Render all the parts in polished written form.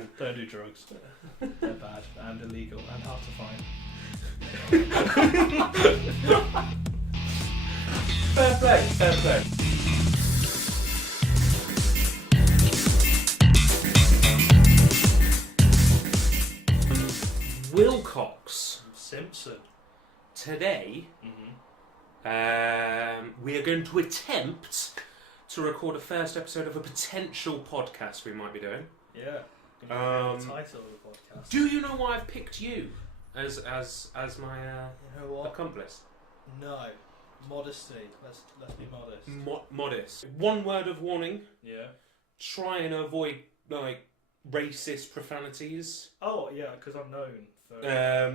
Don't do drugs. They're bad and illegal and hard to find. Fair play, fair play. Willcox. Simpson. Today, we are going to attempt to record a first episode of a potential podcast we might be doing. Yeah. The title of the podcast. Do you know why I've picked you as my you know what? accomplice? No. Modesty. Let's be modest. Modest. One word of warning. Yeah. Try and avoid racist profanities. Oh yeah, because I'm known for.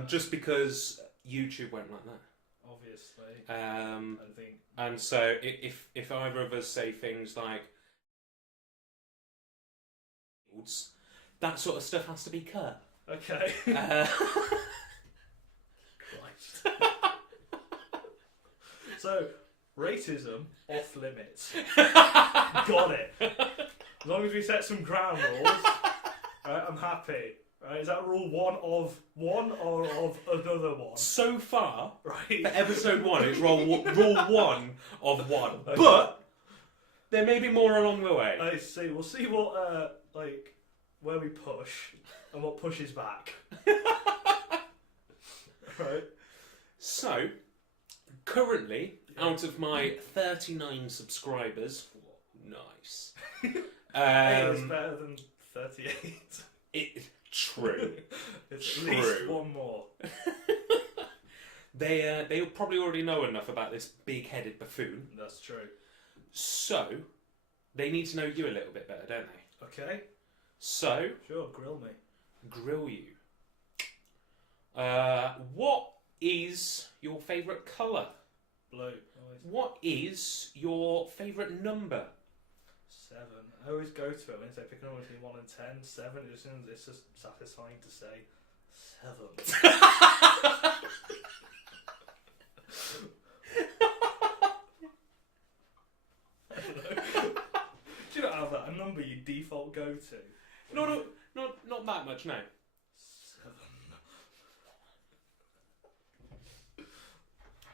Just because YouTube went like that. Obviously. I think. And so if either of us say things like that sort of stuff has to be cut. Okay. Christ. So, racism off limits. Got it. As long as we set some ground rules, right, I'm happy. Right, is that rule one of one or of another one? So far, right, for episode 1, it's rule 1 of 1. Okay. But there may be more along the way. I see. We'll see what where we push and what pushes back. Right. So, currently, out of my 39 subscribers, nice. Hey, it's better than 38. True. It's True. at least one more. They probably already know enough about this big-headed buffoon. That's true. So, they need to know you a little bit better, don't they? Okay. So, Sure, grill me. Grill you. What is your favourite colour? Blue. Always. What is your favourite number? 7. I always go to it when they pick a number between 1 and 10. 7. It's just satisfying to say 7. Do you not have that? A number you default go to? Not that much, no.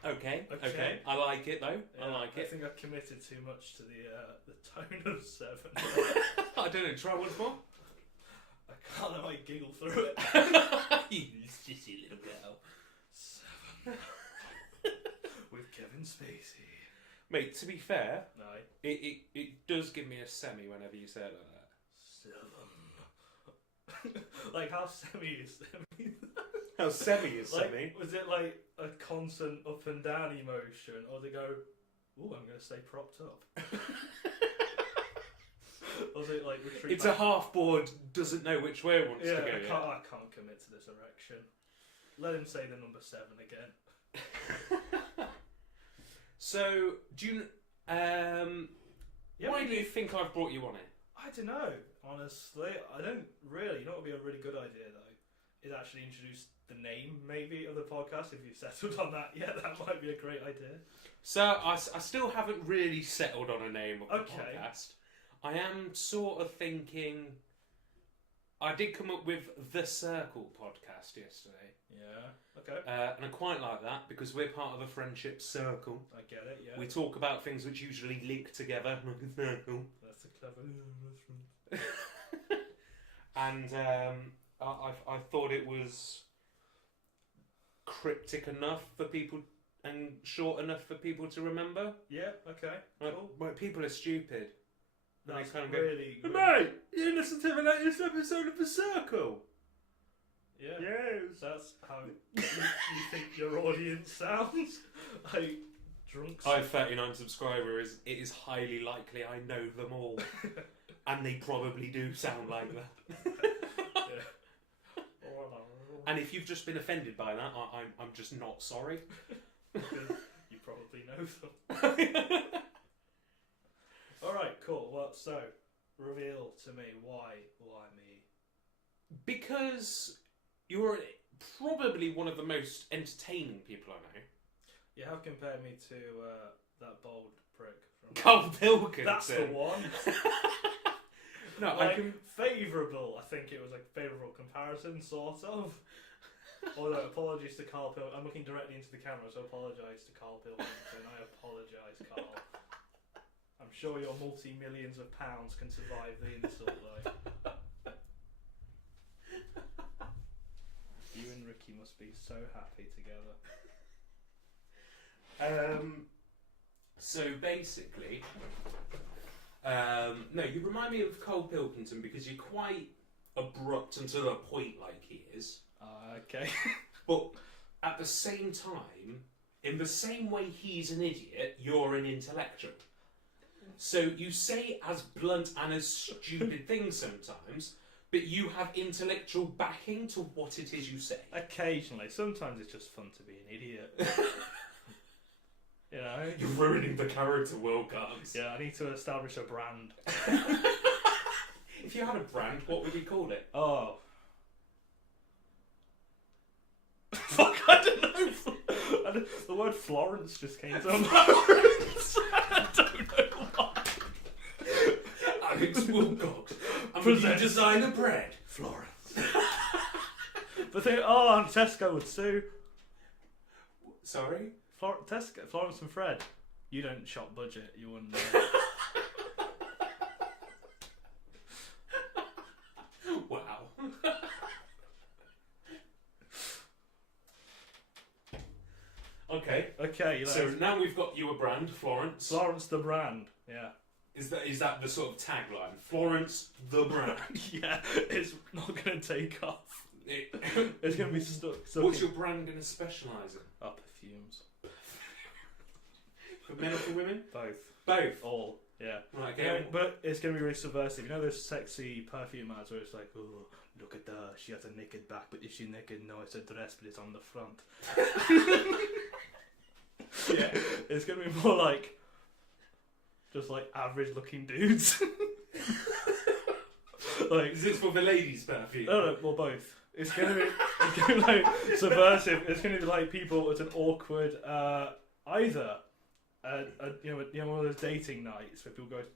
7. Okay. I like it though. Yeah, I like it. I think I've committed too much to the tone of 7. I don't know. Try once more. I can't let my giggle through it. You sissy little girl. 7. With Kevin Spacey. Mate, to be fair, No. it does give me a semi whenever you say it like that. 7. Like how semi is semi? How semi is semi? Was it like a constant up and down emotion, or did it go, "Ooh, I'm going to stay propped up"? Or was it like retreat? It's back? A half board doesn't know which way it wants to go. I can't commit to this erection. Let him say the number 7 again. So, do you? Why do you think I've brought you on it? I don't know. Honestly, I don't really. You know what would be a really good idea though? Is actually introduce the name maybe of the podcast. If you've settled on that yet, that might be a great idea. So I still haven't really settled on a name of the podcast. I am sort of thinking. I did come up with the Circle podcast yesterday. Yeah. Okay. And I quite like that because we're part of a friendship circle. I get it. Yeah. We talk about things which usually link together like a circle. That's a clever. And I thought it was cryptic enough for people and short enough for people to remember. Yeah. Okay. Cool. Like people are stupid. That's kind of really. Go, mate, you listen to the latest episode of The Circle. Yeah. Yes. That's how you think your audience sounds. Like drunks. I have 39 subscribers. It is highly likely I know them all. And they probably do sound like that. Yeah. And if you've just been offended by that, I'm just not sorry. Because you probably know them. Alright, cool. Well, so, reveal to me why me? Because you're probably one of the most entertaining people I know. You have compared me to that bald prick from Carl Pilkington. That's the one. No, like, favourable. I think it was a favourable comparison, sort of. Although, apologies to Carl Pilkington. I'm looking directly into the camera, so apologise to Carl Pilkington. I apologise, Carl. I'm sure your multi-millions of pounds can survive the insult, though. You and Ricky must be so happy together. So basically, no, you remind me of Carl Pilkington because you're quite abrupt and to the point, like he is. Okay. But at the same time, in the same way he's an idiot, you're an intellectual. So you say as blunt and as stupid things sometimes, but you have intellectual backing to what it is you say. Occasionally. Sometimes it's just fun to be an idiot. You know? You're ruining the character, Willcox. Yeah, I need to establish a brand. If you had a brand, what would you call it? Oh. Fuck, I don't know. The word Florence just came to my mind. I don't know why. Alex Willcox. I'm going to design a bread. Florence. But then, oh, and Tesco would sue. Sorry? Tesco, Florence and Fred. You don't shop budget, you wouldn't know. Wow. Okay. Okay, so now we've got you a brand, Florence. Florence the brand, yeah. Is that the sort of tagline? Florence the brand. Yeah, it's not going to take off. It's going to be stuck. What's your brand going to specialise in? Oh, perfumes. For men or for women? Both. Both? All, yeah. Right, okay. Yeah, but it's going to be really subversive. You know those sexy perfume ads where it's like, oh, look at her, she has a naked back, but is she naked? No, it's a dress, but it's on the front. Yeah. It's going to be more like, just like average looking dudes. Like, is this for the ladies' perfume? No, well, both. It's gonna be like subversive. It's gonna be like people at an awkward either one of those dating nights where people get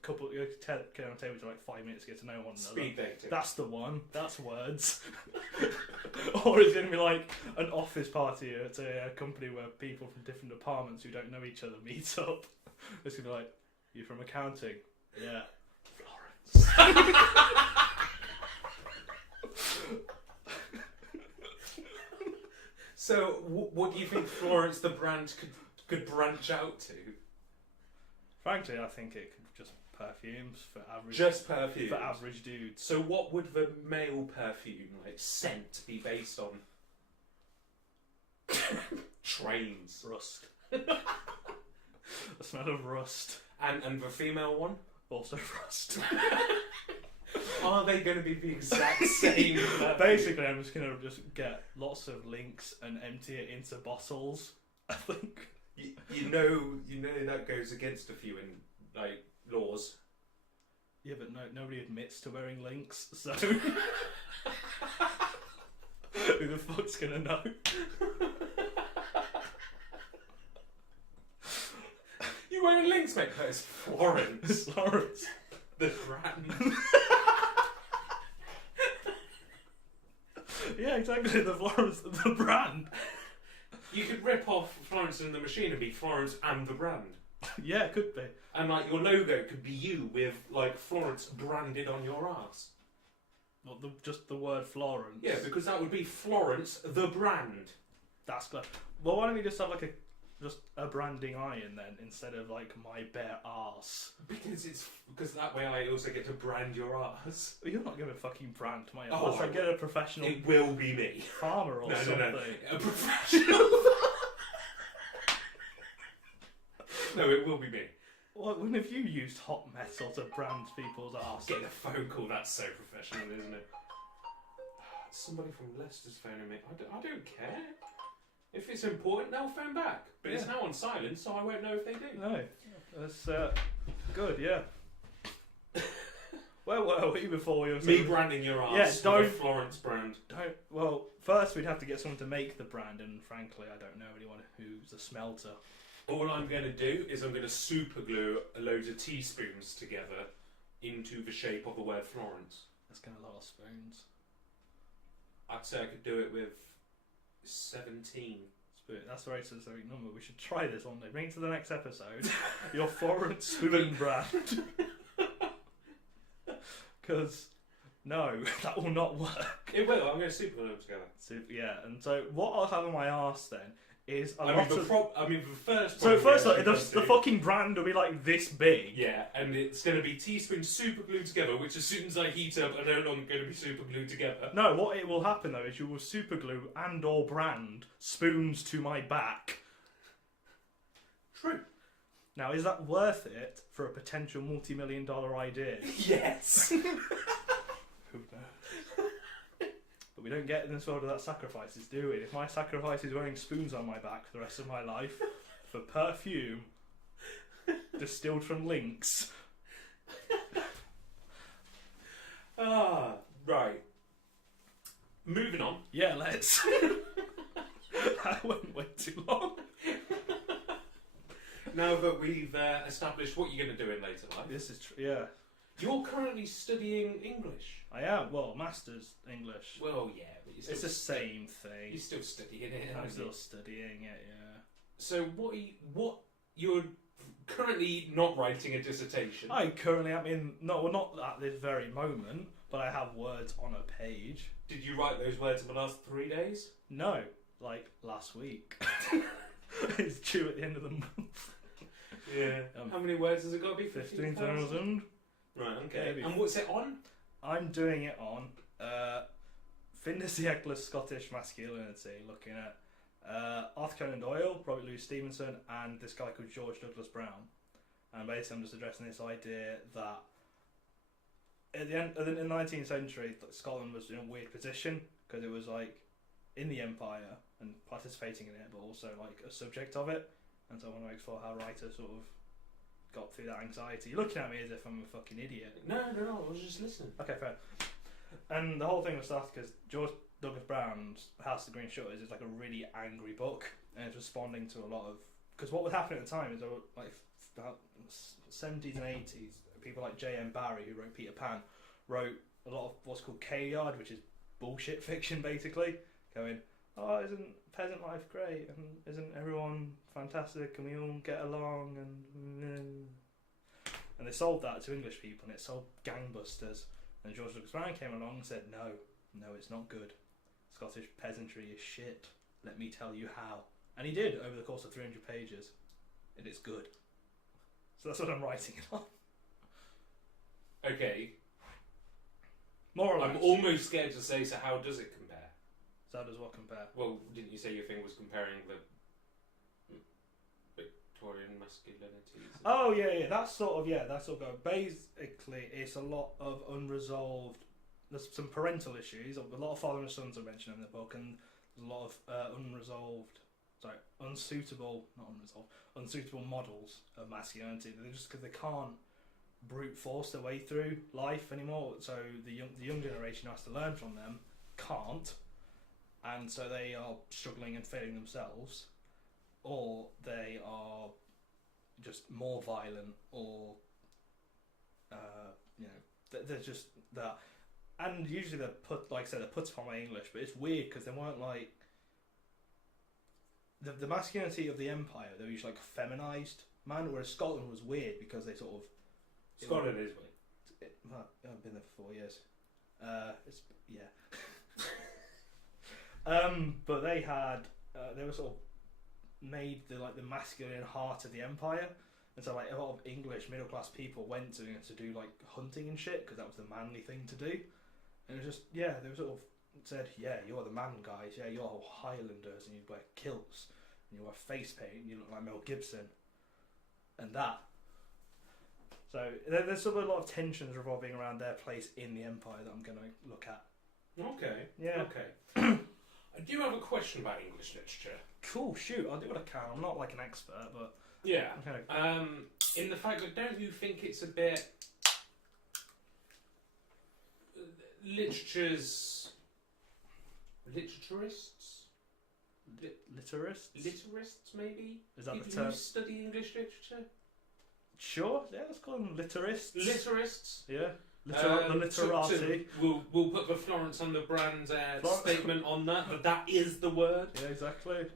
on tables for like 5 minutes to get to know one another. Speed dating. That's the one. That's words. Or it's gonna be like an office party at a company where people from different departments who don't know each other meet up. It's gonna be like, you from accounting? Yeah. Florence. So, what do you think Florence the brand could branch out to? Frankly, I think it could just perfumes for average. Just perfumes for average dudes. So, what would the male perfume scent be based on? Trains. Rust. The smell of rust. And the female one? Also rust. Are they going to be the exact same? Basically, I'm just going to get lots of links and empty it into bottles. I think. You know that goes against a few in laws. Yeah, but nobody admits to wearing links, so who the fuck's gonna know? You wearing links, mate? That is Florence. Florence. The brand. Yeah, exactly. The Florence, the brand. You could rip off Florence and the Machine and be Florence and the brand. Yeah, it could be. And your logo could be you with Florence branded on your ass. Not just the word Florence. Yeah, because that would be Florence the brand. That's good. Well, why don't we just have just a branding iron then instead of my bare arse? Because that way I also get to brand your ass. Well, you're not going to fucking brand my arse. Oh, I get a professional. It will be me. Farmer or something. No. A professional. No, it will be me. Well, when have you used hot metal to brand people's arse? Getting a phone call, that's so professional, isn't it? Somebody from Leicester's phoning me. I don't care. If it's important, they'll phone back. But it's now on silent, so I won't know if they do. No. That's good, yeah. Where were we before we were Me branding your arse with a Florence brand. Well, first we'd have to get someone to make the brand, and frankly, I don't know anyone who's a smelter. All I'm going to do is I'm going to super glue a load of teaspoons together into the shape of the word Florence. That's going to a lot of spoons. I'd say I could do it with 17. That's a very specific number. We should try this one day. Bring it to the next episode. Your Florence spoon brand. Because, no, that will not work. It will. I'm going to super glue them together. Yeah, and so what I'll have on my arse then is a I lot mean, of... the first. So first, one the fucking brand will be like this big. Yeah, and it's going to be teaspoons super glued together, which as soon as I heat up are no longer going to be super glued together. No, what it will happen though is you will super glue and or brand spoons to my back. True. Now, is that worth it for a potential multi-million-dollar idea? Yes. Who knows? But we don't get in this world without sacrifices, do we? If my sacrifice is wearing spoons on my back for the rest of my life for perfume distilled from lynx. Right. Moving on. Yeah, let's. That went way too long. Now that we've established what you're going to do in later life, This is true, yeah. you're currently studying English. I am, well, Masters English. Well, yeah, but you're still It's the same thing. You're still studying it. I'm aren't still you? studying it, yeah. So what you're currently not writing a dissertation. I currently am in, no, well, not at this very moment, but I have words on a page. Did you write those words in the last 3 days? No, like last week. It's due at the end of the month. Yeah. How many words has it got to be? 15,000. Right, okay. Maybe. And what's it on? I'm doing it on Finnesy Scottish masculinity, looking at Arthur Conan Doyle, Robert Louis Stevenson, and this guy called George Douglas Brown. And basically I'm just addressing this idea that at the end in the 19th century, Scotland was in a weird position because it was like in the empire and participating in it, but also like a subject of it. And so I want to explore how writers sort of got through that anxiety. You're looking at me as if I'm a fucking idiot. No, I was just listening. Okay, fair. And the whole thing was started because George Douglas Brown's House of the Green Shutters is like a really angry book, and it's responding to a lot of... Because what would happen at the time is there were like about 70s and 80s, people like J.M. Barrie, who wrote Peter Pan, wrote a lot of what's called K-Yard, which is bullshit fiction basically, going, oh, isn't peasant life great, and isn't everyone fantastic, and we all get along, and they sold that to English people, and it sold gangbusters. And George Douglas Brown came along and said, no, it's not good. Scottish peasantry is shit. Let me tell you how. And he did over the course of 300 pages, and it's good. So that's what I'm writing it on. Okay. More or less. I'm almost scared to say, so how does it compare? So how does what compare? Well, didn't you say your thing was comparing the Victorian masculinities? Oh yeah, that's sort of go. Basically, it's a lot of unresolved. There's some parental issues. A lot of father and sons are mentioned in the book, and there's a lot of unsuitable models of masculinity. They're just because they can't brute force their way through life anymore. So the young generation who has to learn from them can't, and so they are struggling and failing themselves, or they are just more violent, or they're just that. And usually they're put, like I said, they're put upon my English, but it's weird because they weren't like the masculinity of the empire. They were usually like feminized man, whereas Scotland was weird because they sort of Scotland is weird. I've been there for 4 years. But they had they were sort of made the masculine heart of the empire, and so like a lot of English middle class people went to do like hunting and shit because that was the manly thing to do, and it was just they were sort of said, yeah, you're the man guys, yeah, you're all Highlanders and you wear kilts and you wear face paint and you look like Mel Gibson, and that. So there's sort of a lot of tensions revolving around their place in the empire that I'm going to look at. Okay. Yeah. Okay. I do have a question about English literature. Cool, shoot, I'll do what I can. I'm not like an expert, but... Yeah. Okay. In the fact that don't you think it's a bit... Literatorists? Literists? Literists, maybe? Is that the People term? who study English literature? Sure, yeah, let's call them literists. Literists. Yeah. The literati. We'll put the Florence on the brand statement on that, but that is the word. Yeah, exactly.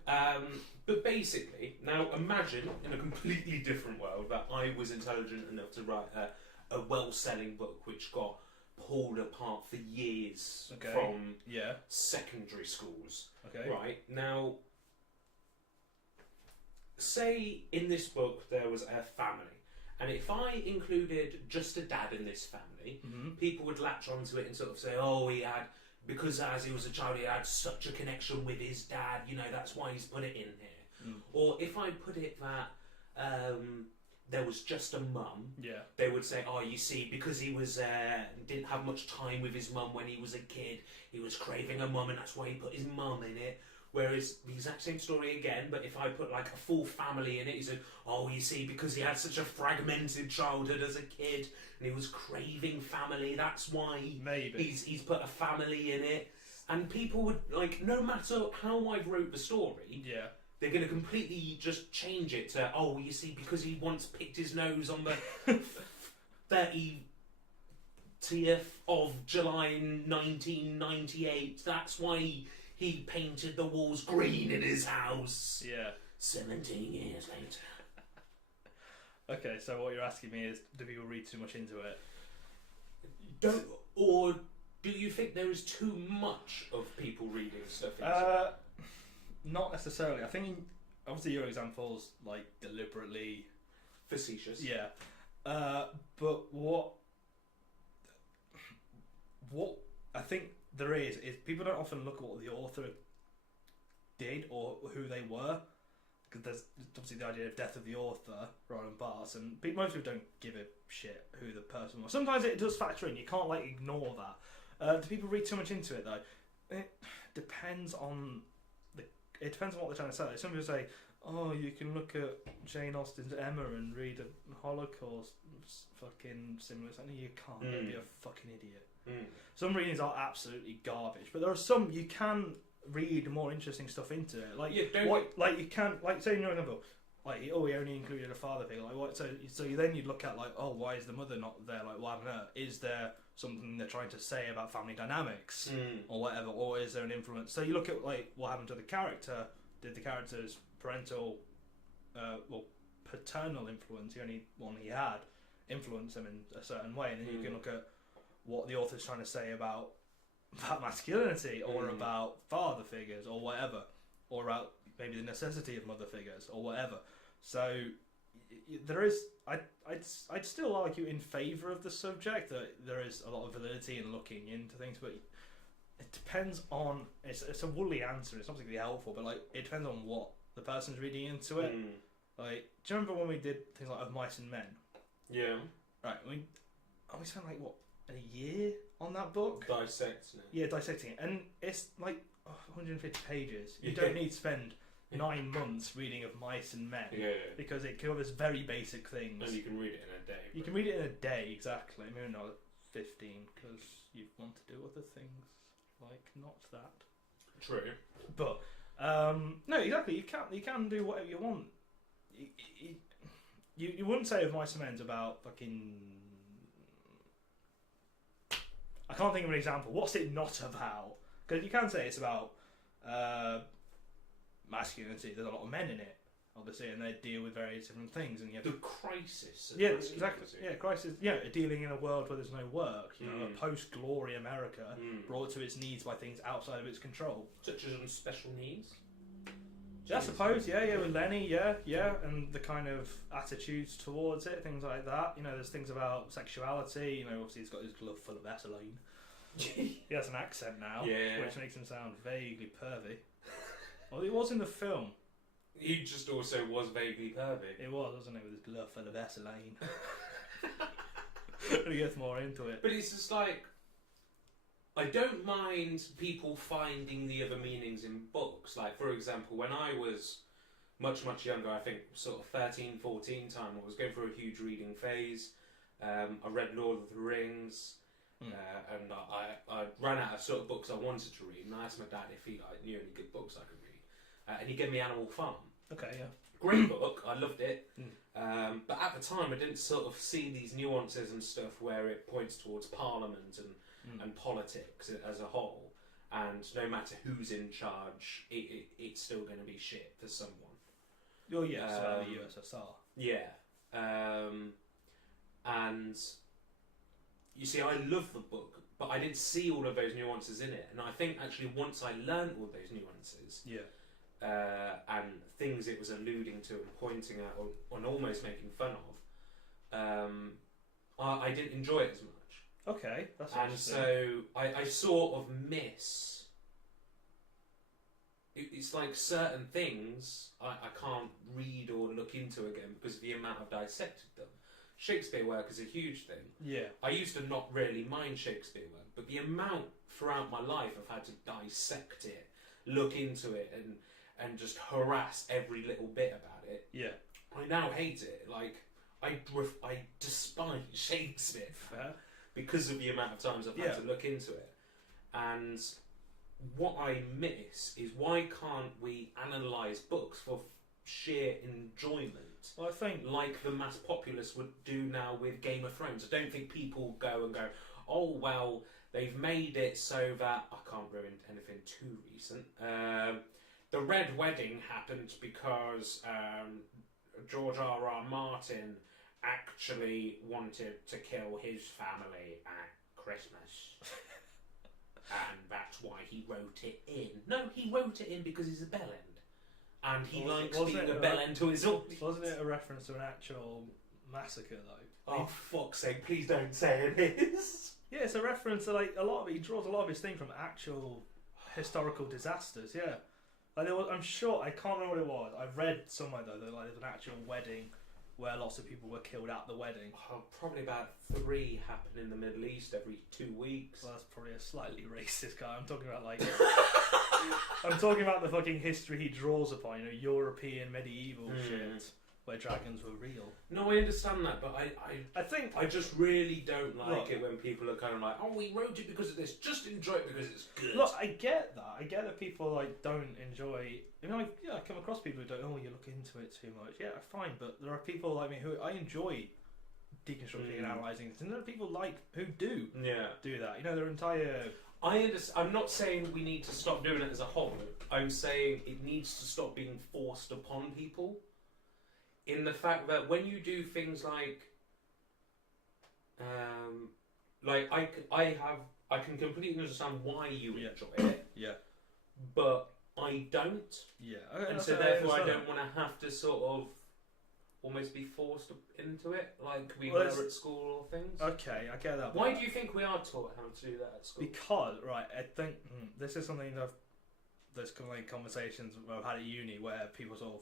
But basically, now imagine in a completely different world that I was intelligent enough to write a well-selling book which got pulled apart for years from secondary schools. Okay. Right, now, say in this book there was a family. And if I included just a dad in this family, people would latch onto it and sort of say, oh, because as he was a child, he had such a connection with his dad, that's why he's put it in here. Or if I put it that there was just a mum, they would say, oh, you see, because he was didn't have much time with his mum when he was a kid, he was craving a mum and that's why he put his mum in it. Whereas the exact same story again, but if I put like a full family in it, he said, oh, you see, because he had such a fragmented childhood as a kid and he was craving family, that's why he's put a family in it. And people would, like, no matter how I wrote the story, they're going to completely just change it to, oh, you see, because he once picked his nose on the 30th of July 1998, that's why he painted the walls green in his house. Yeah. 17 years later. Okay, so what you're asking me is, do people read too much into it? Or do you think there is too much of people reading stuff into it? Not necessarily. I think, obviously your example's like deliberately facetious. Yeah. But what I think there is people don't often look at what the author did or who they were, because there's obviously the idea of death of the author rather than Bart's, and most people don't give a shit who the person was. Sometimes it does factor in. You can't like ignore that. Do people read too much into it though? It depends on what they're trying to say. Some people say, oh, you can look at Jane Austen's Emma and read a Holocaust fucking similar. It's like, no, you can't. Don't be a fucking idiot. Some readings are absolutely garbage, but there are some you can read more interesting stuff into it. Like you can, like say in your example, like he only included a father figure. Like what? So then you'd look at like, oh, why is the mother not there? Like, why on earth? Is there something they're trying to say about family dynamics or whatever, or is there an influence? So you look at like what happened to the character. Did the character's parental, paternal influence, the only one he had, influence him in a certain way? And then you can look at what the author's trying to say about masculinity or about father figures or whatever, or about maybe the necessity of mother figures or whatever. So there is, I'd still argue in favour of the subject that there is a lot of validity in looking into things, but it depends on, it's a woolly answer, it's not particularly helpful, but like it depends on what the person's reading into it. Like, do you remember when we did things like Of Mice and Men? Yeah. Right, we spent like a year on that book? Dissecting it. Yeah, dissecting it. And it's like 150 pages. You don't need to spend 9 months reading Of Mice and Men. Yeah. Because it covers very basic things. And you can read it in a day. You can read it in a day, exactly. Maybe not 15, because you want to do other things. Like, not that. True. But, no, exactly. You can do whatever you want. You wouldn't say Of Mice and Men's about fucking... I can't think of an example. What's it not about? Because you can say it's about masculinity. There's a lot of men in it, obviously, and they deal with various different things. And you have the crisis. Yeah, exactly. Yeah, crisis. Yeah, dealing in a world where there's no work. You know, a post-glory America brought to its needs by things outside of its control, such as special needs. Yeah, I suppose. Yeah, with Lenny. Yeah, and the kind of attitudes towards it, things like that. You know, there's things about sexuality. You know, obviously he's got his glove full of Vaseline. He has an accent now, which makes him sound vaguely pervy. Well, it was in the film. He just also was vaguely pervy. It was, wasn't it, with his glove full of Vaseline. He gets more into it. But it's just like, I don't mind people finding the other meanings in books. Like, for example, when I was much younger, I think sort of 13, 14 time, I was going through a huge reading phase. I read Lord of the Rings, and I ran out of sort of books I wanted to read, and I asked my dad if he knew any good books I could read. And he gave me Animal Farm. Okay, yeah. Great book, I loved it. Mm. But at the time, I didn't sort of see these nuances and stuff where it points towards Parliament and politics as a whole. And no matter who's in charge, it's still going to be shit for someone. Oh, yeah, so the USSR. Yeah. And you see, I love the book, but I didn't see all of those nuances in it. And I think actually once I learned all those nuances, and things it was alluding to and pointing at and almost making fun of, I didn't enjoy it as much. Okay, that's and interesting. so I sort of miss. It's like certain things I can't read or look into again because of the amount I've dissected them. Shakespeare work is a huge thing. Yeah. I used to not really mind Shakespeare work, but the amount throughout my life I've had to dissect it, look into it, and just harass every little bit about it. Yeah. I now hate it. Like I despise Shakespeare. Fair. Because of the amount of times I've had to look into it. And what I miss is why can't we analyse books for sheer enjoyment? Well, I think like the mass populace would do now with Game of Thrones. I don't think people go, oh, well, they've made it so that... I can't ruin anything too recent. The Red Wedding happened because George R.R. Martin actually wanted to kill his family at Christmas. And that's why he wrote it in. No, he wrote it in because he's a bellend. And he likes being a bellend to his audience. Wasn't it a reference to an actual massacre, though? Oh, fuck's sake, please don't say it is. Yeah, it's a reference to, like, he draws a lot of his thing from actual historical disasters, yeah. Like, I'm sure, I can't remember what it was. I've read somewhere, though, that like, there's an actual wedding where lots of people were killed at the wedding. Oh, probably about 3 happen in the Middle East every 2 weeks. Well, that's probably a slightly racist guy. I'm talking about, like... I'm talking about the fucking history he draws upon, European medieval shit, where dragons were real. No, I understand that, but I think... I just really don't like it when people are kind of like, oh, we wrote it because of this, just enjoy it because it's good. Look, I get that. I get that people, like, don't enjoy... I come across people who don't, you look into it too much. Yeah, fine, but there are people like me who I enjoy deconstructing and analysing things, and there are people who do do that. Their entire... I'm not saying we need to stop doing it as a whole. I'm saying it needs to stop being forced upon people. In the fact that when you do things like I can completely understand why you enjoy it. Yeah. But I don't. Yeah. And so therefore I don't want to have to sort of almost be forced into it, like we were at school or things. Okay, I get that. Why do you think we are taught how to do that at school? Because, right, I think this is something that there's kind of like conversations I've had at uni where people sort of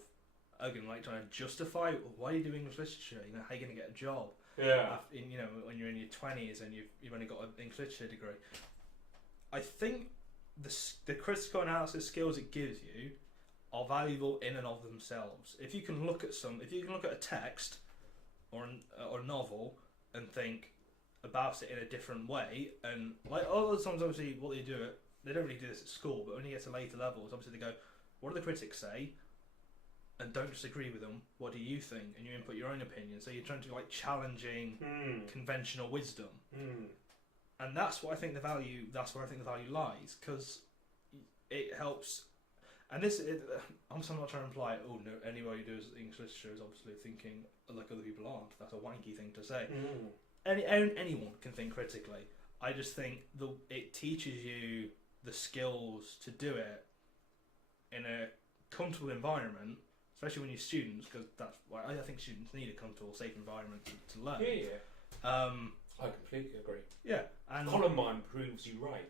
are going to like trying to justify why are you doing English literature? How are you going to get a job? Yeah. When you're in your 20s and you've only got an English literature degree. I think the critical analysis skills it gives you are valuable in and of themselves. If you can look at a text or a novel and think about it in a different way, and like other times obviously what they don't really do this at school, but when you get to later levels, obviously they go, what do the critics say? And don't just agree with them. What do you think? And you input your own opinion. So you're trying to like challenging conventional wisdom, and that's what I think the value. That's where I think the value lies, because it helps. And I'm not trying to imply, oh no, anybody who does English literature is obviously thinking like other people aren't. That's a wanky thing to say. Anyone can think critically. I just think it teaches you the skills to do it in a comfortable environment, especially when you're students, because that's why I think students need a comfortable, safe environment to learn. Yeah. I completely agree. Yeah. And Columbine proves you right.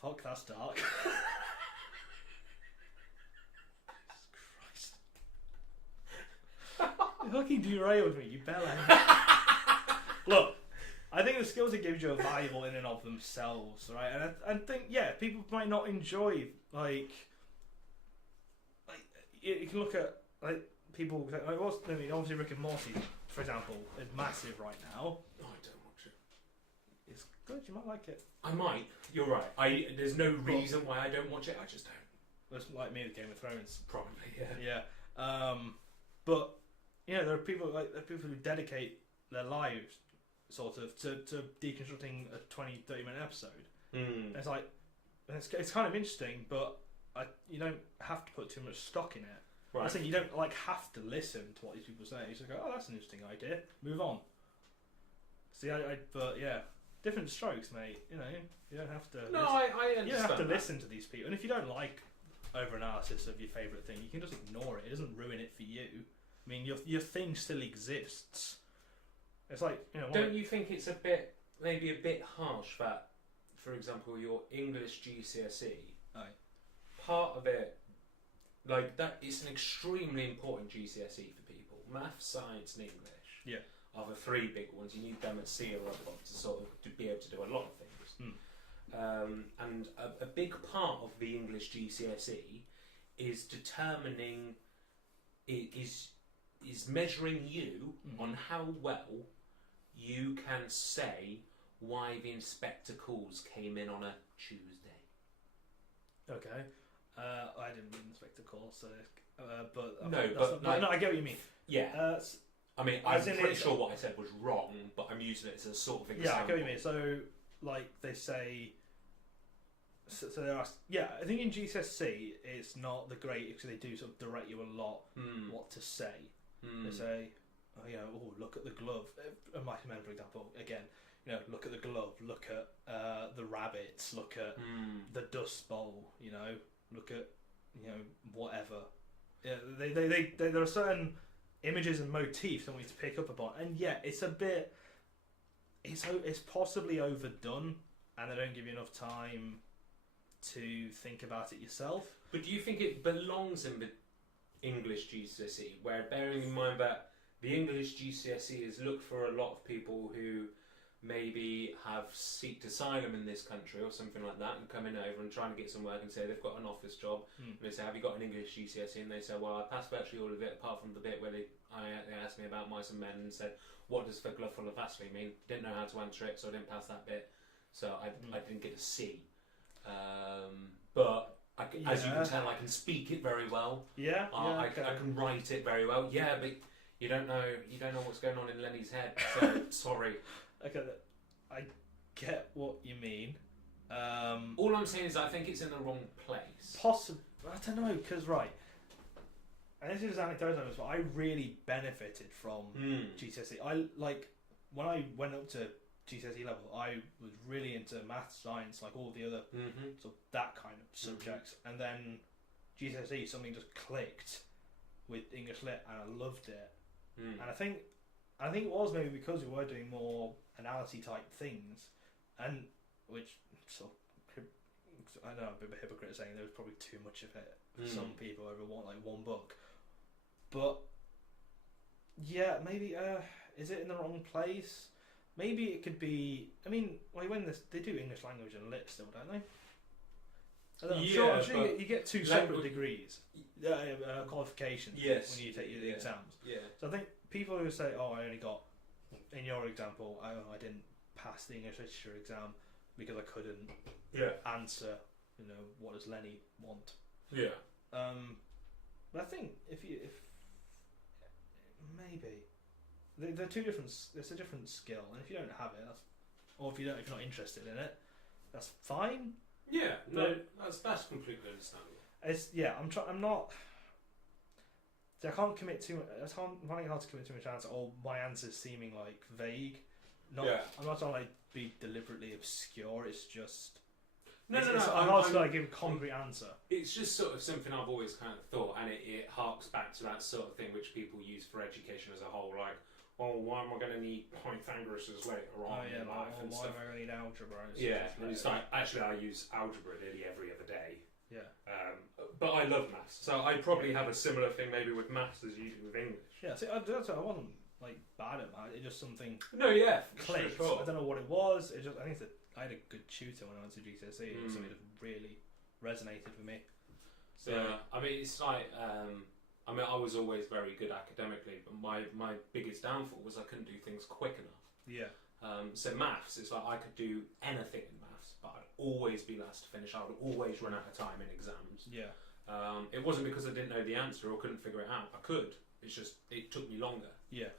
Fuck, that's dark. You fucking derailed me, you bellend. Look, I think the skills it gives you are valuable in and of themselves, right? And I think, people might not enjoy, like you can look at, like, people, obviously Rick and Morty, for example, is massive right now. No, I don't watch it. It's good, you might like it. I might, you're right. There's no reason why I don't watch it, I just don't. It's like me with Game of Thrones. Probably, yeah. Yeah. But there are people who dedicate their lives sort of to deconstructing a 20-30 minute episode. And it's like it's kind of interesting, but you don't have to put too much stock in it. Right. I think you don't have to listen to what these people say. You just go, oh, that's an interesting idea. Move on. See, but yeah, different strokes, mate. You don't have to. No, I understand. You don't have to that. listen to these people, and if you don't like over-analysis of your favourite thing, you can just ignore it. It doesn't ruin it for you. I mean, your thing still exists. It's like Don't you think it's maybe a bit harsh that, for example, your English GCSE, part of it, like that, it's an extremely important GCSE for people. Math, science, and English are the three big ones. You need them at C or above to sort of to be able to do a lot of things. And a big part of the English GCSE is determining, is measuring you on how well you can say why the inspector calls came in on a Tuesday. Okay. I didn't mean inspector calls, so but no, I get what you mean. Yeah. I mean, I'm pretty sure what I said was wrong, but I'm using it as a sort of example. Yeah, I get what you mean. So, like, they say... So they ask... Yeah, I think in GCSE, it's not the greatest, because they do sort of direct you a lot what to say. They say, look at the glove. Mighty Men, for example, again, look at the glove, look at the rabbits, look at the dust bowl, look at, whatever. Yeah, there are certain images and motifs I want you to pick up upon, and it's a bit, it's possibly overdone, and they don't give you enough time to think about it yourself. But do you think it belongs in the English GCSE, where bearing in mind that the English GCSE is looked for a lot of people who maybe have seeked asylum in this country or something like that, and coming over and trying to get some work, and say they've got an office job, and they say, have you got an English GCSE? And they say, well, I passed virtually all of it apart from the bit where they asked me about mice and men and said, what does the glove full of Vaseline mean? Didn't know how to answer it, so I didn't pass that bit, so I didn't get a C. But as you can tell, I can speak it very well. I can write it very well. Yeah, but you don't know what's going on in Lenny's head. So sorry. Okay, I get what you mean. All I'm saying is I think it's in the wrong place. Possibly, I don't know, because and this is anecdotal, but I really benefited from GCSE. When I went up to GCSE level, I was really into maths, science, like all the other sort of that kind of subjects. And then GCSE, something just clicked with English Lit, and I loved it. And I think it was maybe because we were doing more analysis type things, and which sort of, I know I'm a bit of a hypocrite saying there was probably too much of it for some people over one book, but yeah, maybe is it in the wrong place? Maybe it could be. I mean, when they do English language and lit still, don't they? I'm sure you get two separate degrees, qualifications when you take your exams. Yeah. So I think people who say, "Oh, I only got," in your example, I didn't pass the English literature exam because I couldn't answer. What does Lenny want? Yeah. But I think if maybe they're two different. It's a different skill, and if you don't have it, or if you're not interested in it, that's fine. Yeah, no, that's completely understandable. I'm not. I can't commit too much. I'm finding it hard to commit too much answer, or my answers seeming vague. I'm not trying to be deliberately obscure. It's just. I'm hard to give a concrete answer. It's just sort of something I've always kind of thought, and it harks back to that sort of thing which people use for education as a whole, like, why am I going to need Pythagoras later on in life and why stuff? am I going to need algebra? And it's like, actually I use algebra nearly every other day. Yeah. But I love maths, so I probably have a similar thing maybe with maths as you do with English. Yeah, see, I wasn't bad at maths. It just something. No, yeah, clicked. Sure. I don't know what it was. I think I had a good tutor when I went to GCSE, and something that really resonated with me. So I mean, it's like. I was always very good academically, but my biggest downfall was I couldn't do things quick enough. Yeah. So maths, it's like I could do anything in maths, but I'd always be last to finish. I would always run out of time in exams. Yeah. It wasn't because I didn't know the answer or couldn't figure it out. I could. It's just it took me longer. Yeah.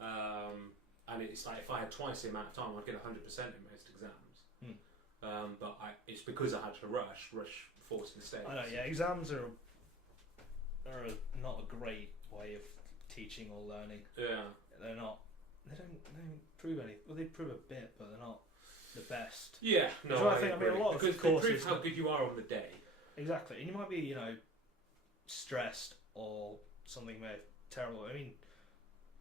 And it's like if I had twice the amount of time, I'd get 100% in most exams. But it's because I had to rush forced mistakes. I know. Yeah, exams are not a great way of teaching or learning. Yeah. They're not. They don't prove anything. Well, they prove a bit, but they're not the best. Yeah. No. So I think a lot of because courses they prove how good you are on the day. Exactly, and you might be stressed or something terrible. I mean,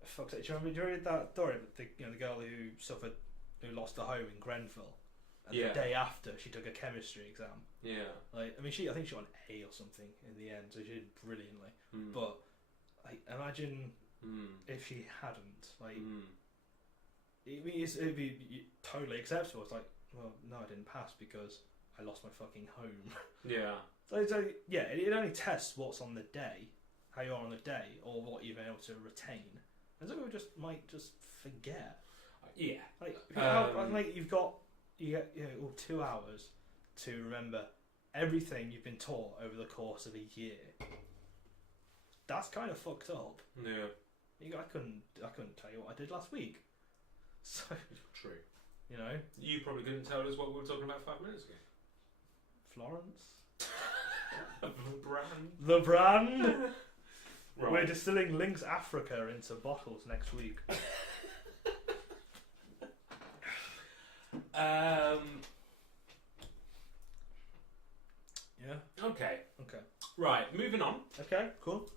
fuck's sake, do you remember that story? The girl who lost her home in Grenfell, and the day after she took a chemistry exam. Yeah. I think she got an A or something in the end, so she did brilliantly. But imagine if she hadn't. It'd be totally acceptable. It's like, well, no, I didn't pass because I lost my fucking home. Yeah. So yeah, it only tests what's on the day, how you are on the day, or what you've been able to retain. And some people might just forget. Yeah. You get 2 hours to remember everything you've been taught over the course of a year. That's kind of fucked up. Yeah. I couldn't tell you what I did last week. So true. You probably couldn't tell us what we were talking about 5 minutes ago. Florence. The brand. The brand. Right. We're distilling Lynx Africa into bottles next week. Yeah. Okay. Okay. Right. Moving on. Okay. Cool.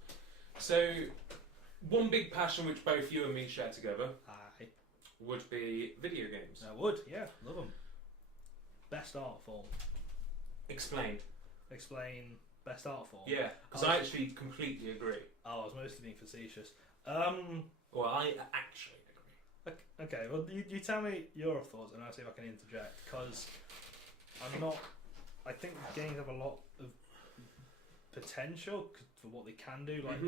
So, one big passion which both you and me share together Aye. would be video games. I would. Yeah. Love them. Best art form. Explain. Best art form. Yeah, because I actually completely agree. Oh, I was mostly being facetious. Well, I actually agree. Okay, well, you tell me your thoughts and I'll see if I can interject, because I think games have a lot of potential for what they can do. Like,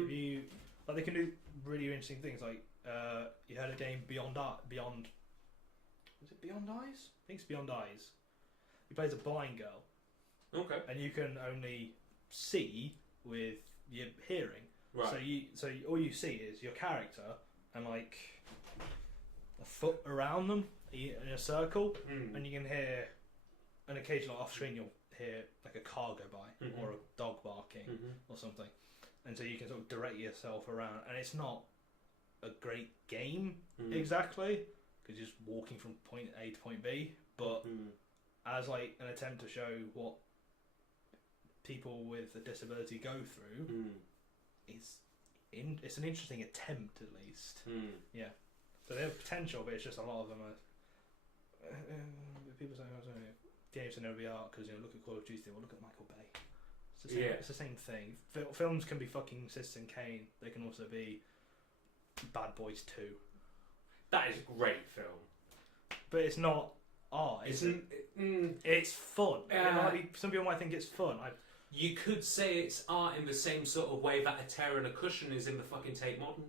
they can do really interesting things. Like, you had a game Beyond... Was it Beyond Eyes? I think it's Beyond Eyes. You play as a blind girl. Okay. And you can only see with your hearing. Right. So all you see is your character and like a foot around them in a circle, and you can hear, and occasionally off screen you'll hear like a car go by or a dog barking or something, and so you can sort of direct yourself around. And it's not a great game exactly, because you're just walking from point A to point B, but as like an attempt to show what people with a disability go through, it's an interesting attempt at least. Yeah. So they have potential, but it's just a lot of them are. People say, games can never be art because look at Call of Duty, well look at Michael Bay. It's the same thing. Films can be fucking Citizen Kane. They can also be Bad Boys 2. That is a great film. But it's not art, is it? It's fun. Some people might think it's fun. You could say it's art in the same sort of way that a tear in a cushion is in the fucking Tate Modern.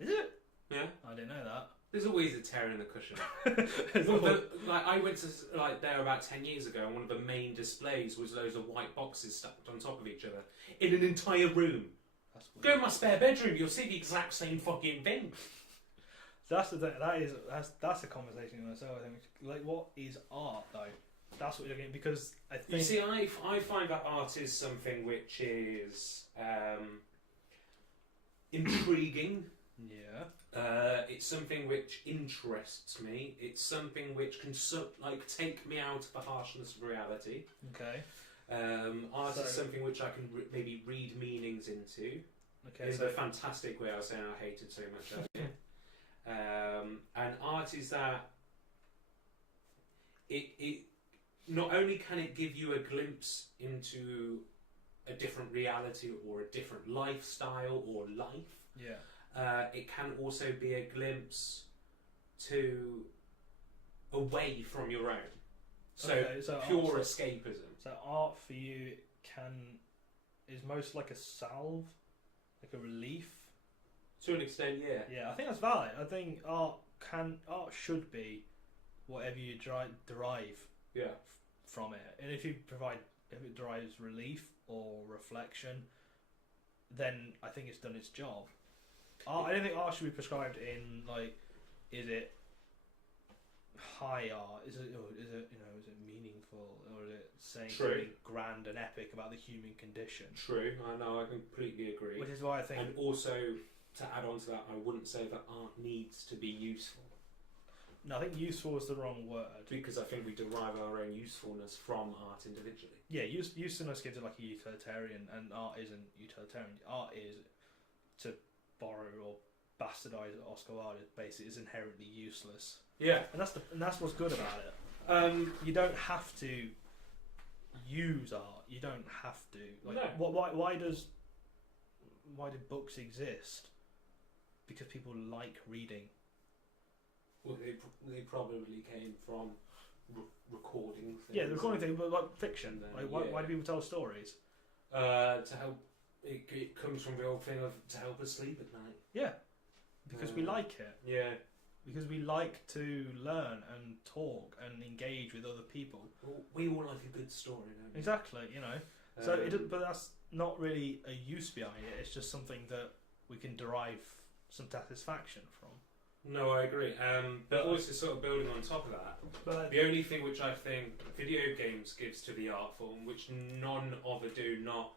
Is it? Yeah. I didn't know that. There's always a tear in the cushion. I went to there about 10 years ago, and one of the main displays was loads of white boxes stacked on top of each other in an entire room. That's weird. Go in my spare bedroom, you'll see the exact same fucking thing. That's the thing. That's a conversation in itself. I think. Like, what is art though? That's what you're getting, because I think. You see, I find that art is something which is intriguing. Yeah. It's something which interests me. It's something which can take me out of the harshness of reality. Okay. Art is something which I can maybe read meanings into. Okay. It's a fantastic way I was saying I hated so much earlier. And art is that it not only can it give you a glimpse into a different reality or a different lifestyle or life. Yeah. It can also be a glimpse to away from your own. So pure escapism. So art for you is most like a salve, like a relief. To an extent, yeah. Yeah, I think that's valid. I think art should be whatever you derive from it, and if it derives relief or reflection then I think it's done its job. I don't think art should be prescribed in like, is it high art? Is it meaningful, or is it saying something grand and epic about the human condition? True, I know, I completely agree. Which is why I think, and also to add on to that, I wouldn't say that art needs to be useful. No, I think useful is the wrong word. Because I think we derive our own usefulness from art individually. Yeah, usefulness gives it like a utilitarian, and art isn't utilitarian. Art is, to borrow or bastardize Oscar Wilde, basically is inherently useless. Yeah, and that's what's good about it. You don't have to use art. You don't have to. Like, no. Why do books exist? Because people like reading. Well, they probably came from recording things. Yeah, the recording thing, but like fiction. Like, why do people tell stories? To help. It comes from the old thing of to help us sleep at night. Yeah, because we like it. Yeah. Because we like to learn and talk and engage with other people. Well, we all like a good story, don't we? Exactly, you know. So, but that's not really a use behind it. It's just something that we can derive some satisfaction from. No, I agree. But also sort of building on top of that, the only thing which I think video games gives to the art form, which none other do, not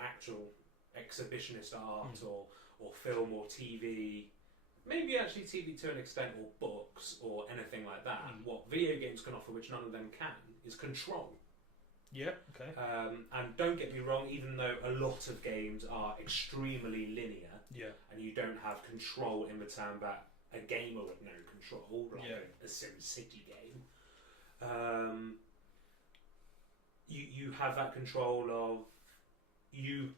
actual exhibitionist art or film or TV, maybe actually TV to an extent, or books or anything like that. What video games can offer, which none of them can, is control. Yeah, okay. And don't get me wrong, even though a lot of games are extremely linear, and you don't have control in the term that a gamer would know control, like a SimCity game, you have that control of you.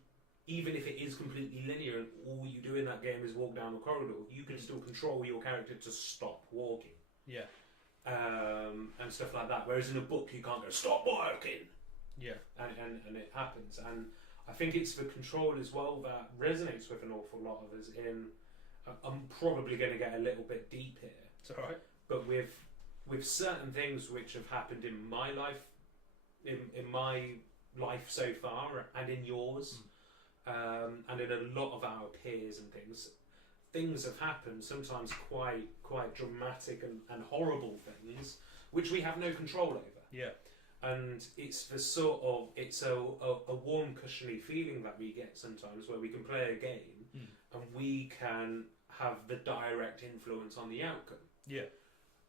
Even if it is completely linear and all you do in that game is walk down the corridor, you can still control your character to stop walking. Yeah. And stuff like that. Whereas in a book, you can't go, stop walking! Yeah. And it happens. And I think it's the control as well that resonates with an awful lot of us in... I'm probably going to get a little bit deep here. It's alright. But with certain things which have happened in my life, in my life so far, and in yours... and in a lot of our peers and things have happened, sometimes quite dramatic and horrible things, which we have no control over. Yeah. And it's the sort of, it's a warm, cushiony feeling that we get sometimes where we can play a game and we can have the direct influence on the outcome. Yeah.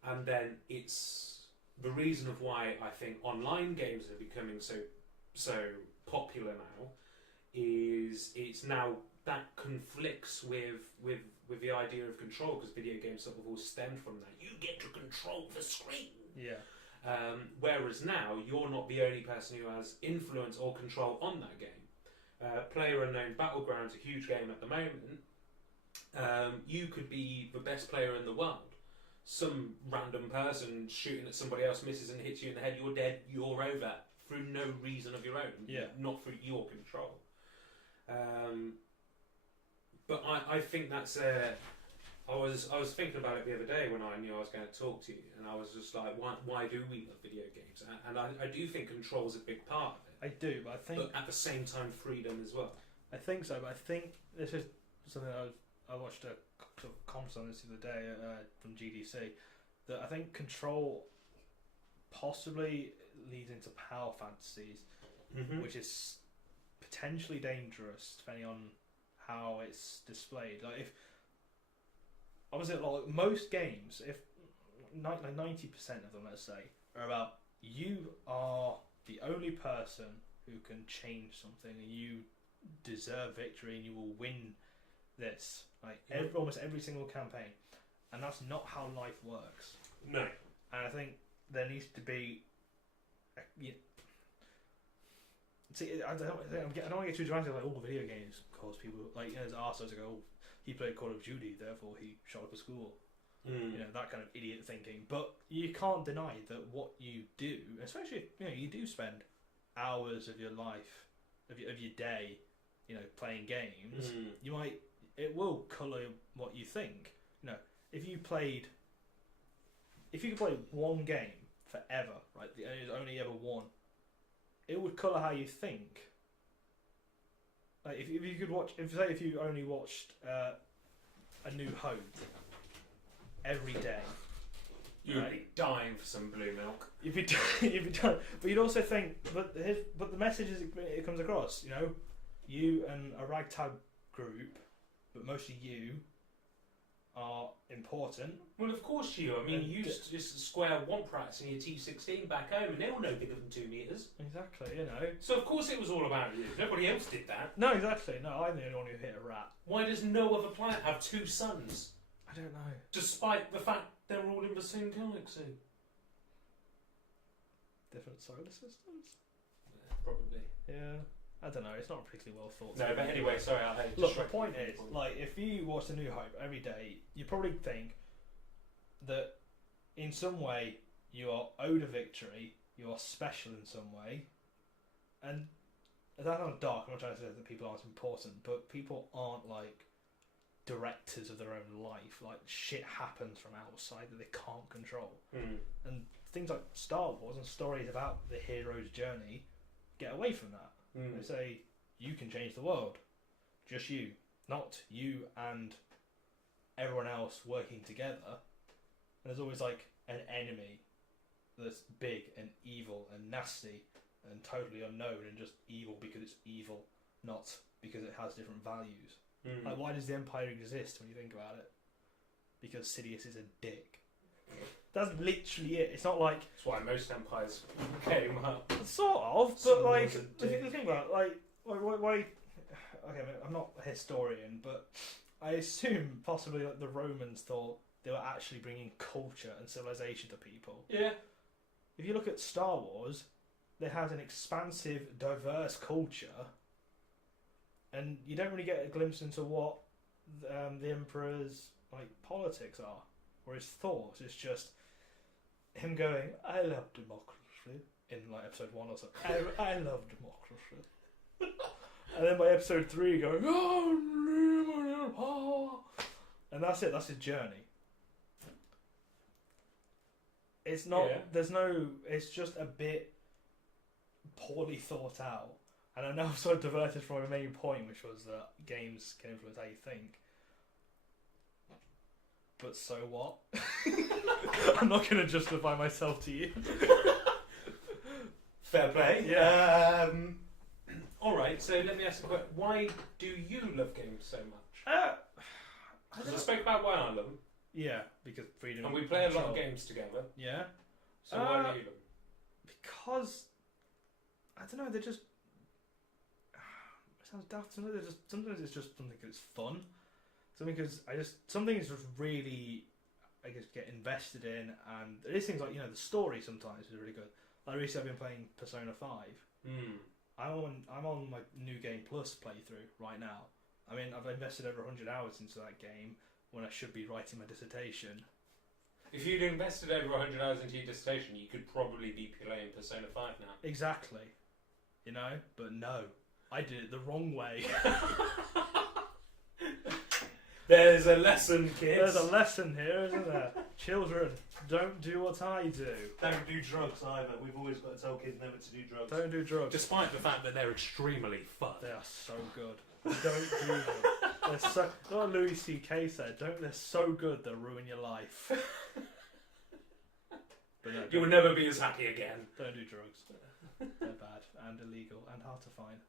And then it's the reason of why I think online games are becoming so popular now, is it's now that conflicts with the idea of control, because video games sort of all stemmed from that. You get to control the screen. Yeah. Whereas now you're not the only person who has influence or control on that game. PlayerUnknown Battleground's a huge game at the moment. You could be the best player in the world. Some random person shooting at somebody else misses and hits you in the head. You're dead. You're over through no reason of your own. Yeah. Not through your control. But I think that's I was thinking about it the other day when I knew I was going to talk to you, and I was just like, why do we love video games? And I do think control is a big part of it. I do, but I think... But at the same time, freedom as well. I think so, but I think this is something I watched a sort of comments on this the other day from GDC, that I think control possibly leads into power fantasies, which is potentially dangerous depending on how it's displayed. Like, if obviously, like most games, if 90% of them, let's say, are about you are the only person who can change something and you deserve victory and you will win this, like almost every single campaign, and that's not how life works. No. And I think there needs to be see, I don't want to get too dramatic, like, all video games cause people, like, there's arseholes that go, oh, he played Call of Duty, therefore he shot up a school. You know, that kind of idiot thinking. But you can't deny that what you do, especially if you do spend hours of your life, of your day, playing games, it will colour what you think. If you could play one game forever, right, there's only ever one, it would colour how you think. Like if you could watch, if you only watched A New Hope every day, You'd be dying for some blue milk. you'd be done. But you'd also think, but the message it comes across. You know, you and a ragtag group, but mostly you, are important. Well, of course you. I mean, you used to just square one practice in your T16 back home, and they were no bigger than 2 metres. Exactly, you know. So of course it was all about you. Nobody else did that. No, exactly. No, I'm the only one who hit a rat. Why does no other planet have 2 suns? I don't know. Despite the fact they're all in the same galaxy. Different solar systems? Probably. Yeah. I don't know. It's not particularly well thought. No, but anyway, sorry. Look, the point is, like, if you watch A New Hope every day, you probably think that in some way you are owed a victory, you are special in some way, and that's not dark. I'm not trying to say that people aren't important, but people aren't like directors of their own life. Like, shit happens from outside that they can't control, and things like Star Wars and stories about the hero's journey get away from that. They say, you can change the world. Just you. Not you and everyone else working together. And there's always like an enemy that's big and evil and nasty and totally unknown and just evil because it's evil, not because it has different values. Like, why does the Empire exist when you think about it? Because Sidious is a dick. That's literally it. It's not like... That's why most empires came up. Sort of, but Someone like... was a The dick. thing about, like... Why... Okay, I'm not a historian, but I assume possibly like the Romans thought they were actually bringing culture and civilization to people. Yeah. If you look at Star Wars, they have an expansive, diverse culture, and you don't really get a glimpse into what the Emperor's like politics are, or his thoughts. It's just him going, I love democracy, in like episode 1 or something. I love democracy. And then by episode 3 going, oh, and that's it, that's his journey. It's not, there's no, it's just a bit poorly thought out. And I know I've sort of diverted from my main point, which was that games can influence how you think. But so what? I'm not going to justify myself to you. Fair play. Yeah. Alright, so let me ask a question. Why do you love games so much? Because I spoke about why I love them. Yeah, because freedom. And we play a lot of games together. Yeah. So why do you love them? Because, I don't know, they're just... It sounds daft. Sometimes it's just something that's fun. Something is just really, I guess, get invested in, and it is things like, you know, the story sometimes is really good. Like recently I've been playing Persona 5. I'm on my New Game Plus playthrough right now. I mean, I've invested over 100 hours into that game when I should be writing my dissertation. If you'd invested over 100 hours into your dissertation, you could probably be playing Persona 5 now. Exactly. You know? But no. I did it the wrong way. There's a lesson, kids. There's a lesson here, isn't there? Children, don't do what I do. Don't do drugs either. We've always got to tell kids never to do drugs. Don't do drugs. Despite the fact that they're extremely fun. They are so good. Don't do them. They're so... What Louis C.K. said, they're so good they'll ruin your life. But no, You will never be as happy again. don't do drugs. They're bad and illegal and hard to find.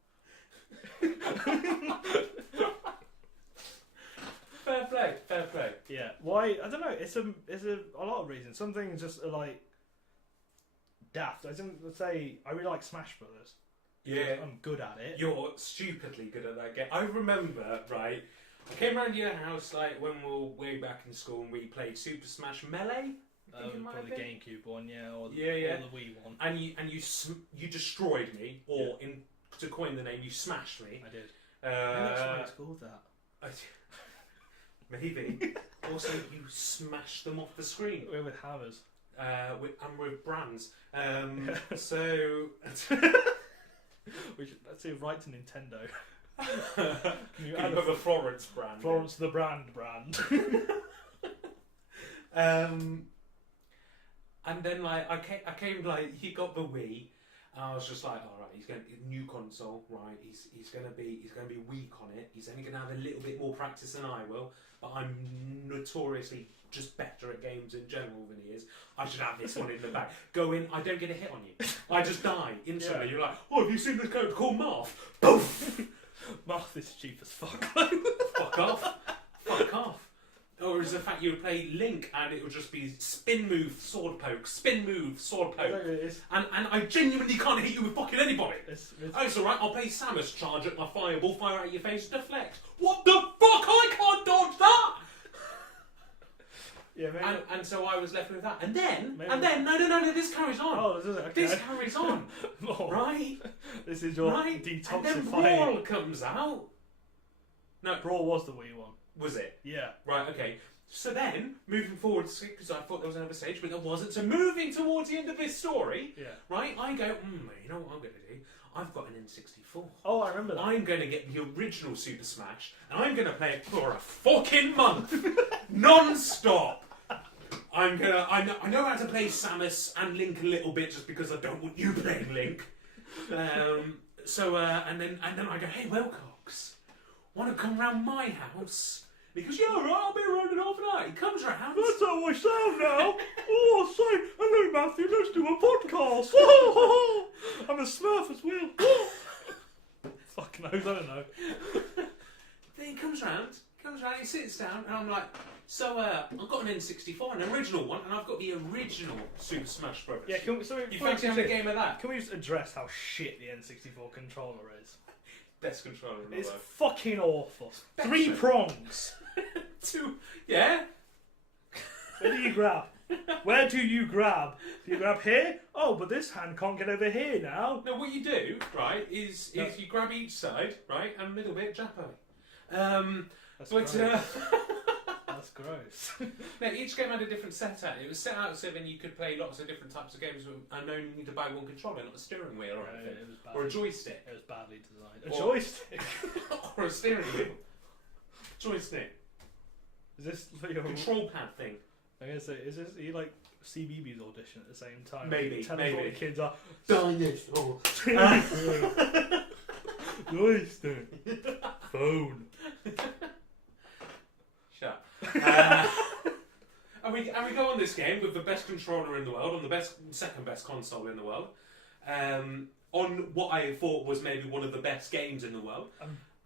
Fair play, fair play. Yeah. Why? I don't know. It's a lot of reasons. Some things just are like daft. I didn't say I really like Smash Brothers. Yeah. I'm good at it. You're stupidly good at that game. I remember, right, I came round to your house like when we were way back in school and we played Super Smash Melee. I think it might Probably have the been. GameCube one, yeah, or Yeah. or the Wii one. And you destroyed me, or to coin the name, you smashed me. I did. Maybe it's called that. Maybe. Also, you smashed them off the screen. We're with hammers. with brands. So. Let's say write to Nintendo. Can you add the Florence brand? Florence the brand. And then like I came like he got the Wii, I was just like, all right, he's going to new console, right? He's going to be weak on it. He's only going to have a little bit more practice than I will, but I'm notoriously just better at games in general than he is. I should have this one in the back. Go in, I don't get a hit on you. I just die instantly. Yeah. You're like, oh, have you seen this code called Marth? Poof! Math is cheap as fuck. Fuck off. Fuck off. Or is the fact you would play Link and it would just be spin move, sword poke, spin move, sword poke. And I genuinely can't hit you with fucking anybody. It's alright, I'll play Samus, charge at my fireball, fire at your face, deflect. What the fuck? I can't dodge that! Yeah, maybe. And so I was left with that. And then, Maybe. this carries on. Oh, this is okay. This carries on. Oh, Right? This is your Right? detoxifying. And then Brawl comes out. No, Brawl was the Wii one. was it? Yeah. Right, okay. So then, moving forward, because I thought there was another stage, but there wasn't. So moving towards the end of this story, Yeah. right, I go, you know what I'm going to do? I've got an N64. Oh, I remember that. I'm going to get the original Super Smash, and I'm going to play it for a fucking month, non-stop. I know how to play Samus and Link a little bit, just because I don't want you playing Link. And then I go, hey, Willcox, want to come round my house? He goes, yeah, all right, I'll be around in half an hour. He comes round. That's how I sound now. Oh, say, hello, Matthew. Let's do a podcast. I'm a Smurf as well. Fuck knows, I don't know. Then he comes round, he sits down, and I'm like, so I've got an N64, an original one, and I've got the original Super Smash Bros. Yeah, can we, so You fancy having a game of that? Can we just address how shit the N64 controller is? Best controller in the It's world. fucking awful. Better. 3 prongs. Yeah? Where do you grab? Where do you grab? Do you grab here? Oh, but this hand can't get over here now. No, what you do, right, is you grab each side, right, and a middle bit Jappo. That's But, gross. That's gross. no, each game had a different setup. It was set out so then you could play lots of different types of games and only need to buy one controller, not a steering wheel or anything. It was Or a joystick. It was badly designed. A Or- joystick? Or a steering wheel. Joystick. Is this for your... Control pad thing. I'm gonna say, is this you like CBeebies audition at the same time? Maybe, Tell us what the kids are. Dinosaur. Joystick. Phone. Shut up. And we go on this game with the best controller in the world, on the second best console in the world, on what I thought was maybe one of the best games in the world.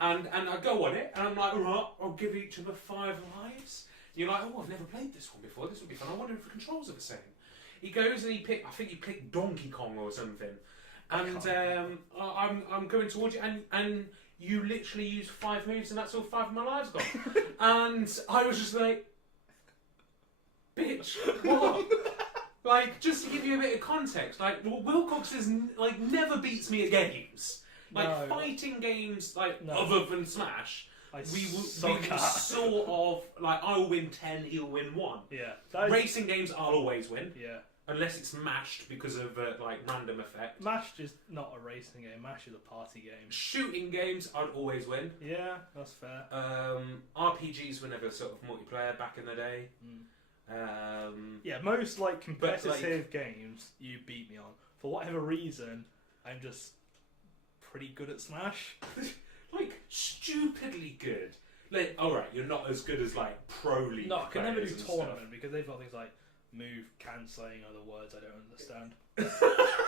And I go on it, and I'm like, alright, I'll give each of the 5 lives. And you're like, oh, I've never played this one before, this would be fun, I wonder if the controls are the same. He goes and I think he picked Donkey Kong or something. And I'm going towards you, and you literally use 5 moves, and that's all 5 of my lives gone. And I was just like, bitch, what? Like, just to give you a bit of context, like, Willcox is never beats me at games. Like, No. fighting games, No. other than Smash, we will sort of, like, I'll win 10, he'll win 1. Yeah. That is, Racing games, I'll always win. yeah. Unless it's mashed because of, random effect. MASH is not a racing game. MASH is a party game. Shooting games, I'd always win. Yeah, that's fair. RPGs were never sort of multiplayer back in the day. Yeah, most like But, competitive games you beat me on. For whatever reason, I'm just pretty good at Smash. Like, stupidly good. Like, alright, you're not as good as, like, pro league No, I can never do players and tournament because they've got things like move cancelling, other words I don't understand. stuff.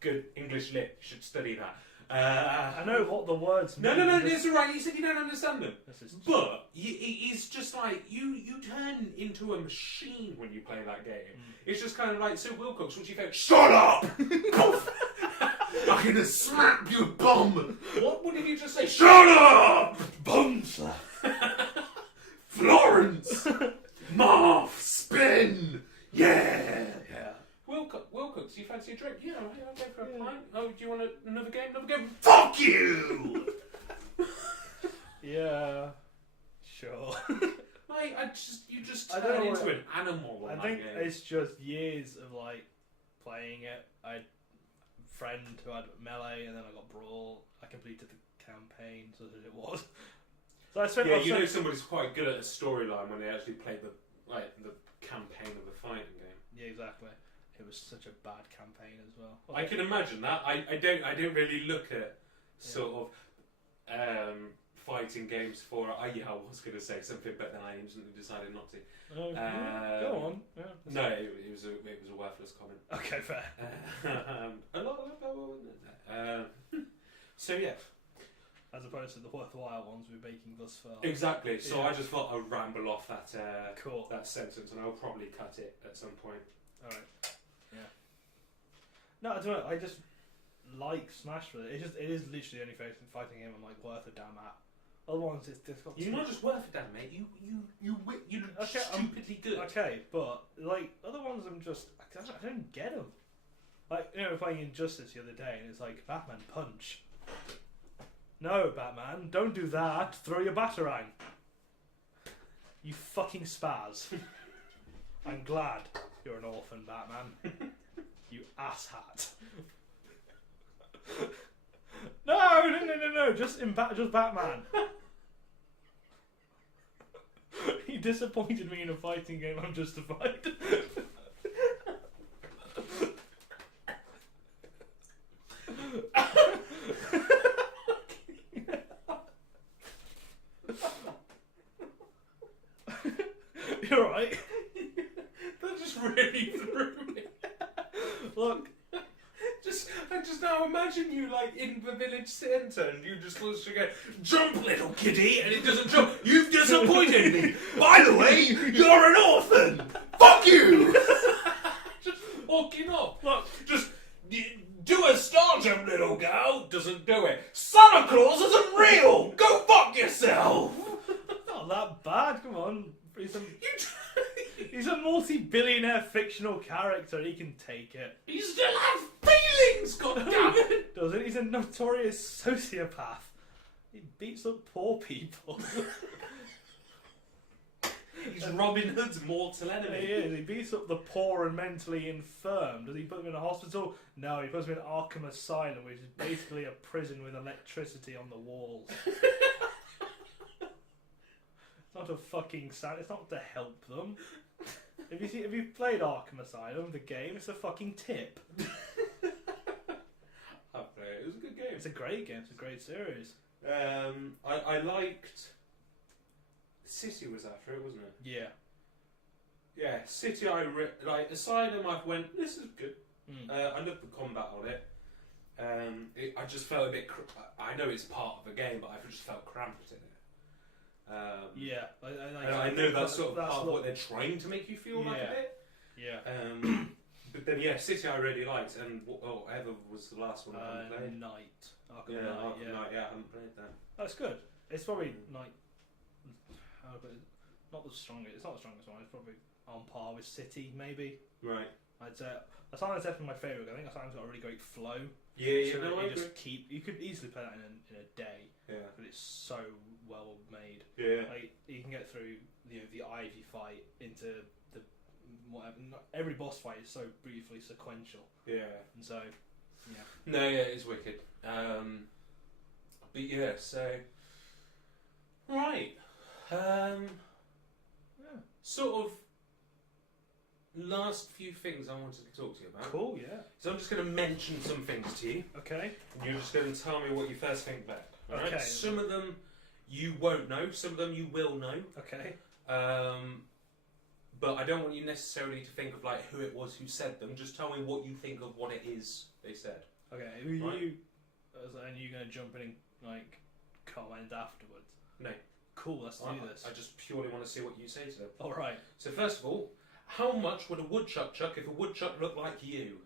Good English lit, you should study that. I know what the words mean. No, just- it's alright, you said you don't understand them. This is But it's just like you turn into a machine when you play that game. It's just kind of like, so Willcox, what's your favourite? Shut up! I'm gonna slap your bum! What did you just say? Shut up! bum slap. Florence! Marth! Spin! Yeah! Yeah. Willcox, do you fancy a drink? Yeah, I'll go for a pint. Oh, do you want another game? Another game? Fuck you! Yeah. Sure. Like, you just I don't turn know into what- an animal I on think that game. it's just years of like playing it. I had a friend who had Melee, and then I got Brawl. I completed the campaign, so that it was. So I spent. Yeah, I you know spent- somebody's quite good at a storyline when they actually play the campaign of the fighting game. Yeah, exactly. it was such a bad campaign as well. I can imagine that. I don't really look at sort of fighting games for. I was going to say something, but then I instantly decided not to. Go on. Yeah, no, it was a worthless comment. Okay, fair. A lot of that wasn't it? So yeah. As opposed to the worthwhile ones we're making thus far. Exactly. So Yeah. I just thought I'd ramble off that Cool. that sentence, and I'll probably cut it at some point. All right. Yeah. No, I don't know. I just like Smash for it. It is literally the only fighting game I'm like worth a damn at. Other ones, it's got. You're not just worth it, damn mate. You're Okay, stupidly good. Okay, but like other ones, I don't get them. Like we're playing Injustice the other day, and it's like Batman punch. No, Batman, don't do that. Throw your batarang. You fucking spaz. I'm glad you're an orphan, Batman. You asshat. No. Just Batman. He disappointed me in a fighting game. I'm justified. You're right. That just really threw me. Look. I just now imagine you like in the village centre and you just listen to go, jump little kiddie, and it doesn't jump. You've disappointed me. By the way, you're an orphan. Fuck you. Just walking off. Look. Just do a star jump, little girl. Doesn't do it. Santa Claus isn't real. Go fuck yourself. Not that bad. Come on. He's a multi-billionaire fictional character. He can take it. You still have feelings, goddammit! Doesn't he? He's a notorious sociopath. He beats up poor people. He's Robin Hood's mortal enemy. He is. He beats up the poor and mentally infirm. Does he put them in a hospital? No, he puts them in Arkham Asylum, which is basically a prison with electricity on the walls. It's not a fucking sound. It's not to help them. If you've played Arkham Asylum, the game, it's a fucking tip. I've played it. It was a good game. It's a great game. It's a great series. I liked. City was after it, wasn't it? Yeah. Yeah, City. Like Asylum. I went. This is good. I loved the combat on it. I just felt a bit. I know it's part of the game, but I just felt cramped in it. Yeah, I know that's sort of part of what they're trying to make you feel like a bit. Yeah. But then City I really liked, and whatever was the last one I haven't played. Night. Arkham Yeah, Knight, Arkham Knight, I haven't played that. That's good. It's probably like not the strongest. It's not the strongest one. It's probably on par with City, maybe. Right. I'd say Asylum's definitely my favourite. I think Asylum's got a really great flow. Yeah, so no, I agree. You could easily play that in a day. Yeah. But it's so well made. Yeah. Like you can get through the Ivy fight into the whatever. Every boss fight is so beautifully sequential. Yeah. And so, yeah. No, yeah, it's wicked. But yeah, so right. Sort of last few things I wanted to talk to you about. Cool, yeah. So I'm just going to mention some things to you. Okay. And you're just going to tell me what you first think back. All right? Okay. Some of them you won't know. Some of them you will know. Okay. But I don't want you necessarily to think of like who it was who said them. Just tell me what you think of what it is they said. Okay. Right. And you're going to jump in and like comment afterwards? No. Cool, let's do this. I just purely want to see what you say to them. Alright. So first of all, how much would a woodchuck chuck if a woodchuck looked like you?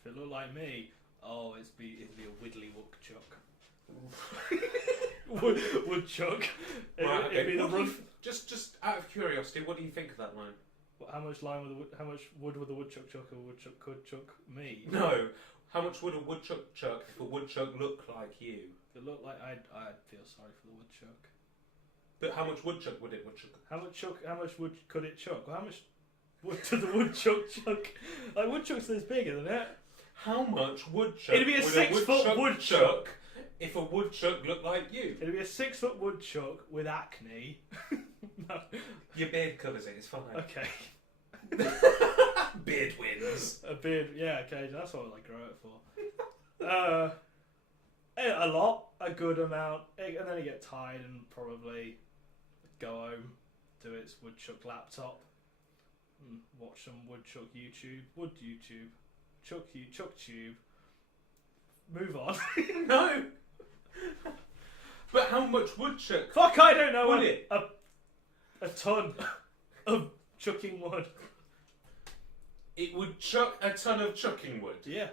If it looked like me, it'd be a widdly woodchuck. Woodchuck. Right, okay. It'd be the Just out of curiosity, what do you think of that line? How much wood would the woodchuck chuck if a woodchuck could chuck me? No. How much would a woodchuck chuck if a woodchuck looked like you? If it looked like I'd feel sorry for the woodchuck. But how much woodchuck would it woodchuck? How much wood could it chuck? Well, how much wood did the woodchuck chuck? Like woodchuck's this big, isn't it? How much woodchuck? It'd be a 6-foot woodchuck if a woodchuck looked like you. It'd be a 6-foot woodchuck with acne. No. Your beard covers it. It's fine. Okay. Beard wins. A beard, yeah, occasionally. That's what I grow it for. A lot, a good amount, and then you get tired and probably go home, do its woodchuck laptop, and watch some woodchuck YouTube, chuck tube. Move on. No. But how much woodchuck? Fuck, I don't know. Would it? A ton of chucking wood. It would chuck a ton of chucking wood. Yeah.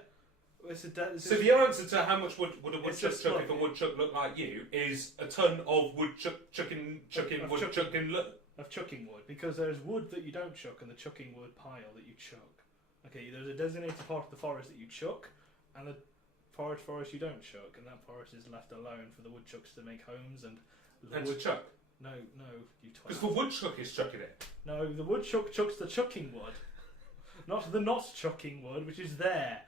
So the answer to how much wood would a woodchuck just chuck like if a woodchuck looked like you is a ton of chucking of chucking wood, because there's wood that you don't chuck and the chucking wood pile that you chuck. Okay, there's a designated part of the forest that you chuck, and the forest you don't chuck, and that forest is left alone for the woodchucks to make homes and to chuck. No, you twat. Because the woodchuck is chucking it. No, the woodchuck chucks the chucking wood, not the not chucking wood, which is there.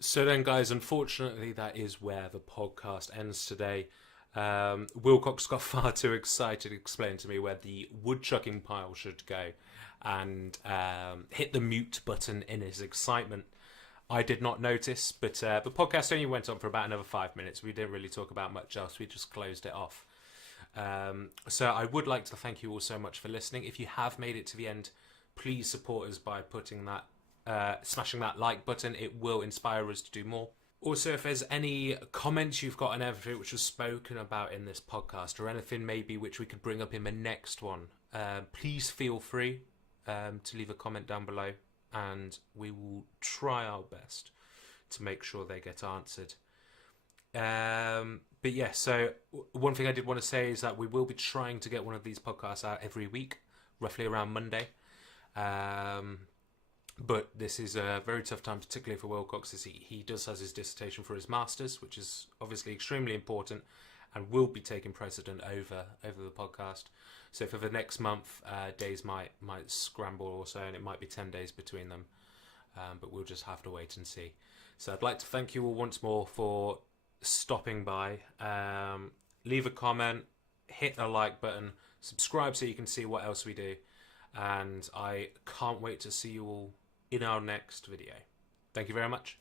So then, guys, unfortunately, that is where the podcast ends today. Willcox got far too excited to explain to me where the woodchucking pile should go, and hit the mute button in his excitement. I did not notice, but the podcast only went on for about another 5 minutes. We didn't really talk about much else. We just closed it off. So I would like to thank you all so much for listening. If you have made it to the end, please support us by putting that smashing that like button. It will inspire us to do more. Also, if there's any comments you've got on everything which was spoken about in this podcast, or anything maybe which we could bring up in the next one, please feel free to leave a comment down below, and we will try our best to make sure they get answered. But yeah, so one thing I did want to say is that we will be trying to get one of these podcasts out every week, roughly around Monday. But this is a very tough time, particularly for Willcox, as he does has his dissertation for his masters, which is obviously extremely important and will be taking precedent over the podcast. So for the next month, days might scramble also, and it might be 10 days between them. But we'll just have to wait and see. So I'd like to thank you all once more for stopping by. Leave a comment, hit the like button, subscribe so you can see what else we do. And I can't wait to see you all in our next video. Thank you very much.